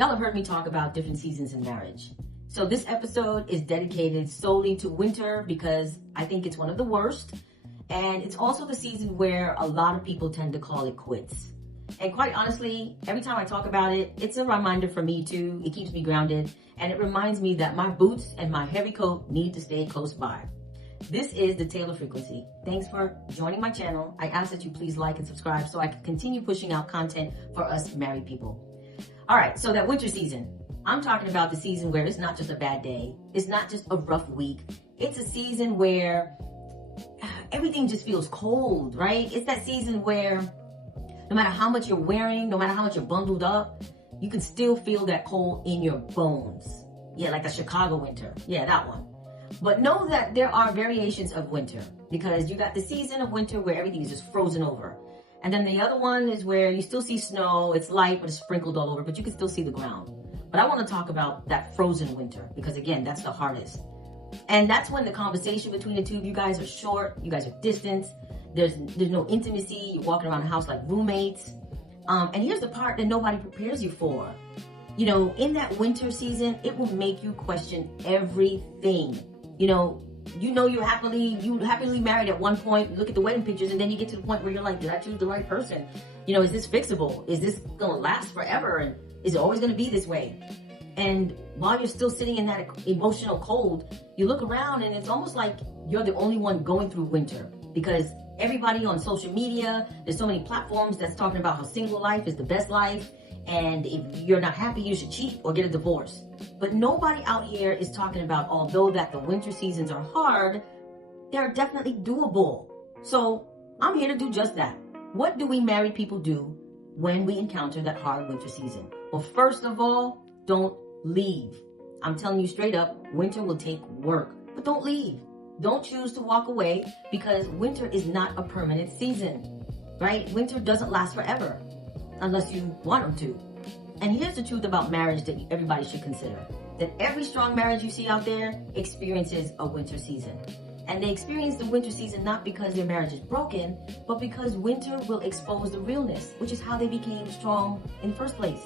Y'all have heard me talk about different seasons in marriage. So this episode is dedicated solely to winter because I think it's one of the worst. And it's also the season where a lot of people tend to call it quits. And quite honestly, every time I talk about it, it's a reminder for me too. It keeps me grounded. And it reminds me that my boots and my heavy coat need to stay close by. This is the Taylor Frequency. Thanks for joining my channel. I ask that you please like and subscribe so I can continue pushing out content for us married people. All right, so that winter season. I'm talking about the season where it's not just a bad day. It's not just a rough week. It's a season where everything just feels cold, right? It's that season where no matter how much you're wearing, no matter how much you're bundled up, you can still feel that cold in your bones. Yeah, like the Chicago winter. Yeah, that one. But know that there are variations of winter because you got the season of winter where everything is just frozen over. And then the other one is where you still see snow. It's light, but it's sprinkled all over, but you can still see the ground. But I want to talk about that frozen winter because, again, that's the hardest. And that's when the conversation between the two of you guys are short. You guys are distant. There's no intimacy. You're walking around the house like roommates. And here's the part that nobody prepares you for. You know, in that winter season, it will make you question everything. You know you're happily married at one point. Look at the wedding pictures, and then you get to the point where you're like, did I choose the right person? You know, is this fixable? Is this gonna last forever? And is it always gonna be this way? And while you're still sitting in that emotional cold, you look around and it's almost like you're the only one going through winter because everybody on social media, there's so many platforms that's talking about how single life is the best life. And if you're not happy, you should cheat or get a divorce. But nobody out here is talking about, although that the winter seasons are hard, they're definitely doable. So I'm here to do just that. What do we married people do when we encounter that hard winter season? Well, first of all, don't leave. I'm telling you straight up, winter will take work, but don't leave. Don't choose to walk away because winter is not a permanent season, right? Winter doesn't last forever unless you want them to. And here's the truth about marriage that everybody should consider. That every strong marriage you see out there experiences a winter season. And they experience the winter season not because their marriage is broken, but because winter will expose the realness, which is how they became strong in the first place.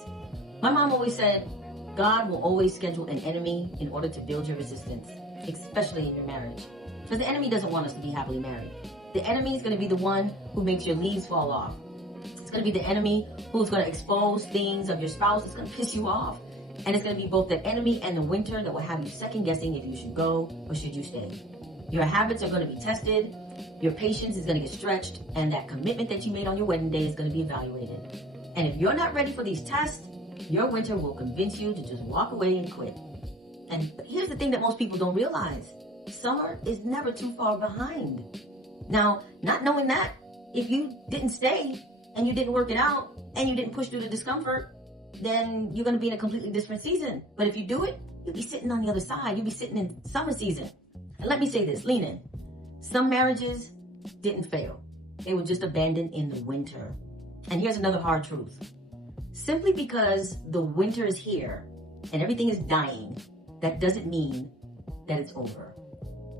My mom always said, God will always schedule an enemy in order to build your resistance, especially in your marriage. Because the enemy doesn't want us to be happily married. The enemy is going to be the one who makes your leaves fall off. It's going to be the enemy who's going to expose things of your spouse. It's going to piss you off. And it's going to be both the enemy and the winter that will have you second guessing if you should go or should you stay. Your habits are going to be tested. Your patience is going to get stretched. And that commitment that you made on your wedding day is going to be evaluated. And if you're not ready for these tests, your winter will convince you to just walk away and quit. And here's the thing that most people don't realize. Summer is never too far behind. Now, not knowing that, if you didn't stay and you didn't work it out and you didn't push through the discomfort, then you're going to be in a completely different season. But if you do it, you'll be sitting on the other side. You'll be sitting in summer season. And let me say this, lean in. Some marriages didn't fail. They were just abandoned in the winter. And here's another hard truth. Simply because the winter is here and everything is dying, that doesn't mean that it's over.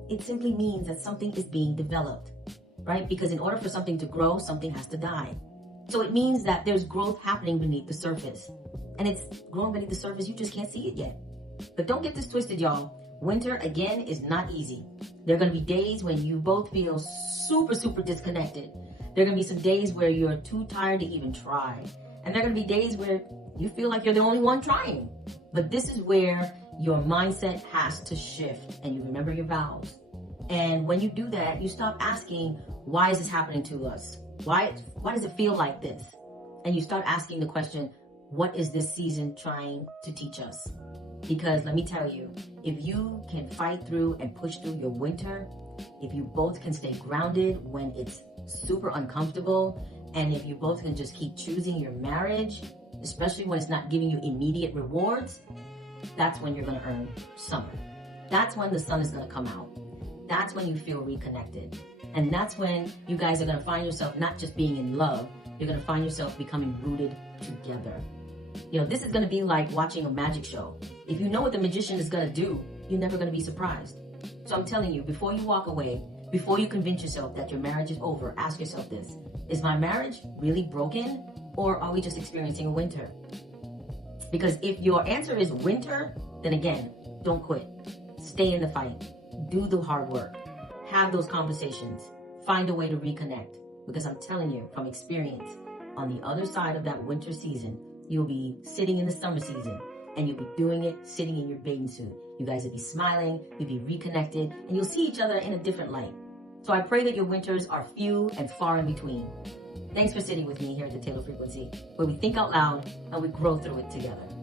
It simply means that something is being developed, right? Because in order for something to grow, something has to die. So it means that there's growth happening beneath the surface. And it's growing beneath the surface, you just can't see it yet. But don't get this twisted, y'all. Winter, again, is not easy. There are going to be days when you both feel super, super disconnected. There are going to be some days where you're too tired to even try. And there are going to be days where you feel like you're the only one trying. But this is where your mindset has to shift and you remember your vows. And when you do that, you stop asking, why is this happening to us? Why does it feel like this? And you start asking the question, what is this season trying to teach us? Because let me tell you, if you can fight through and push through your winter, if you both can stay grounded when it's super uncomfortable, and if you both can just keep choosing your marriage, especially when it's not giving you immediate rewards, that's when you're going to earn summer. That's when the sun is going to come out. That's when you feel reconnected. And that's when you guys are going to find yourself not just being in love, you're going to find yourself becoming rooted together. You know, this is going to be like watching a magic show. If you know what the magician is going to do, you're never going to be surprised. So I'm telling you, before you walk away, before you convince yourself that your marriage is over, ask yourself this. Is my marriage really broken? Or are we just experiencing a winter? Because if your answer is winter, then again, don't quit. Stay in the fight. Do the hard work. Have those conversations. Find a way to reconnect. Because I'm telling you from experience, on the other side of that winter season, you'll be sitting in the summer season and you'll be doing it sitting in your bathing suit. You guys will be smiling, you'll be reconnected, and you'll see each other in a different light. So I pray that your winters are few and far in between. Thanks for sitting with me here at the Taylor Frequency, where we think out loud and we grow through it together.